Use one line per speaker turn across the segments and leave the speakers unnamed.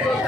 Bye.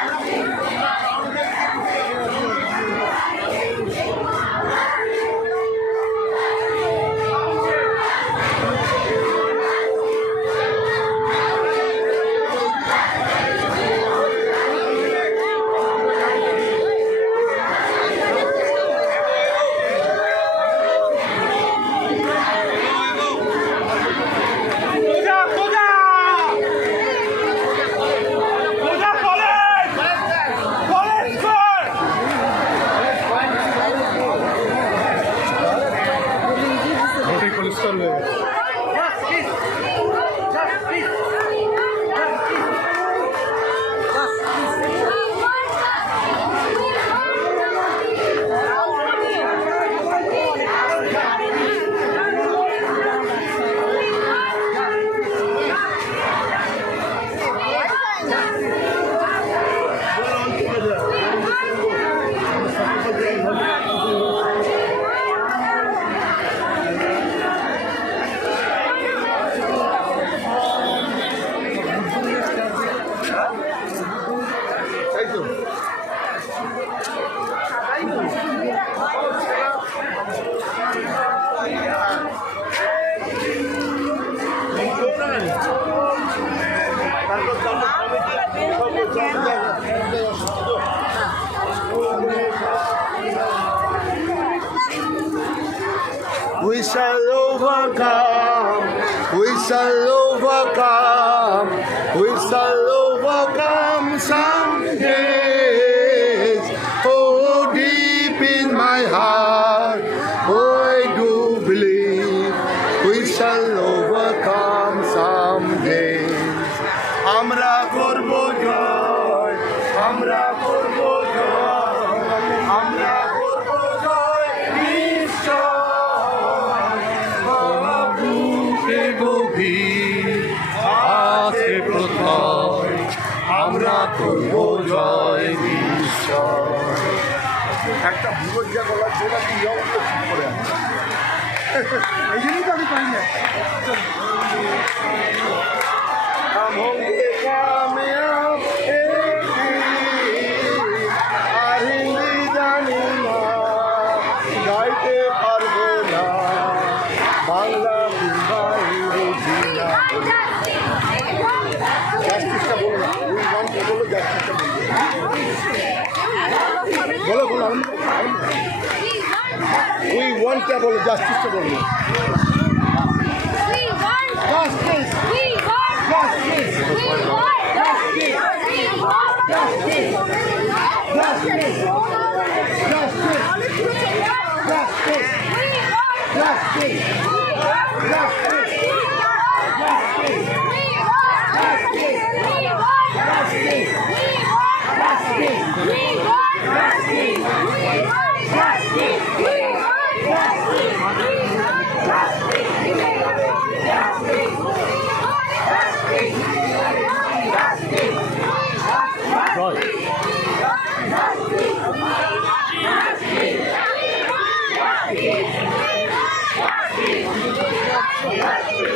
Thank you. We shall overcome, we shall overcome, we shall overcome some days. Oh, deep in my heart. একটা ভূগোজ্জা গলার ছেলে কি অবস্থা ঠিক করে আছে এই জন্যই তো আমি পাই না। বলো বলো বলো ওই ওয়ানটা বলো জাস্টিসটা বলো
We want
justice
We want
justice
We want justice. We want justice. Justice
justice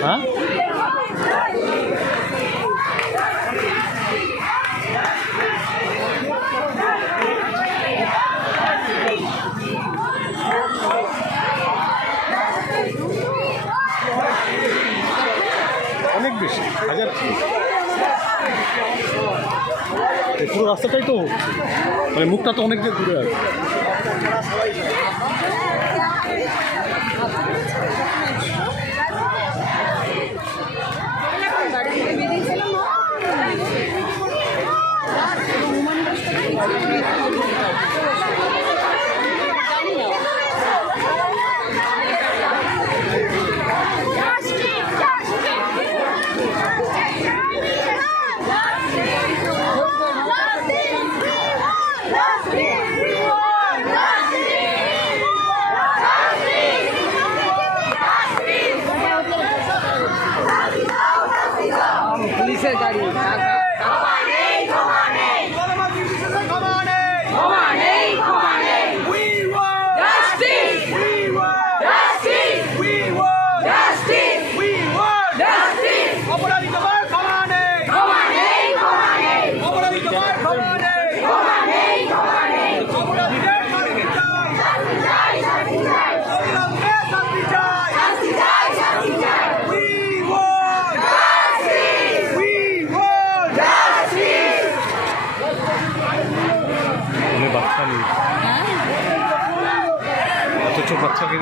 হ্যাঁ? অনেক বেশি হাজার পুরো রাস্তাটাই তো মানে মুখটা তো অনেক দিয়ে ঘুরে আছে। অথচ বাচ্চাকে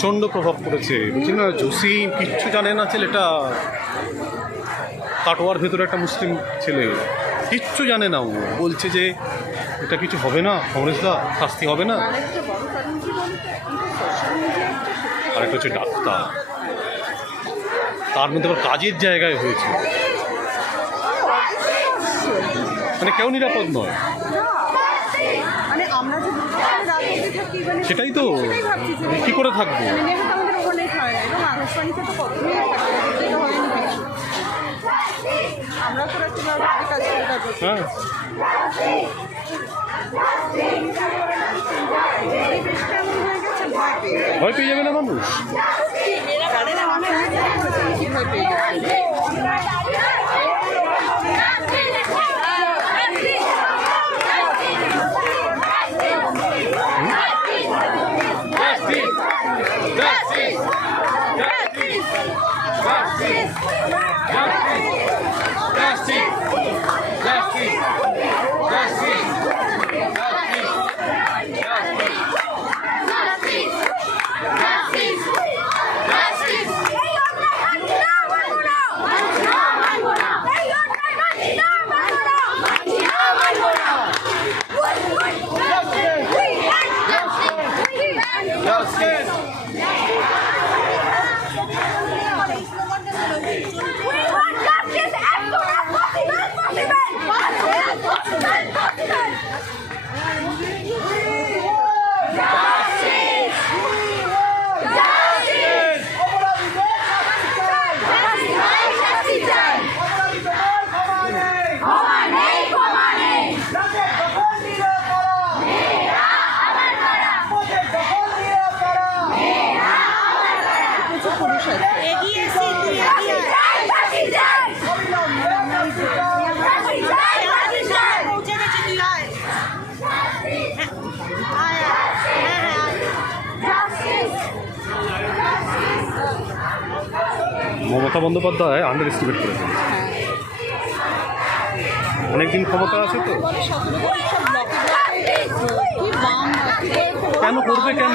প্রচণ্ড প্রভাব পড়েছে। না জোশি কিচ্ছু জানে না ছেলেটা। কাটোয়ার ভেতরে একটা মুসলিম ছেলে। কিচ্ছু জানে না ও। বলছে যে, এটা কিছু হবে না কংগ্রেসদা শাস্তি হবে না?
আর
একটা হচ্ছে ডাক্তার। তার মধ্যে আবার কাজের জায়গায় হয়েছে। মানে কেউ নিরাপদ নয়। সেটাই তো। কি করে থাকব?
হ্যাঁ। ভয় পেয়ে
যাবে না মানুষ?
Marcy.
Mamata Bandyopadhyay underestimate করেছেন। অনেকদিন ক্ষমতা আছে তো। কেন করবে কেন?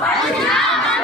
Não.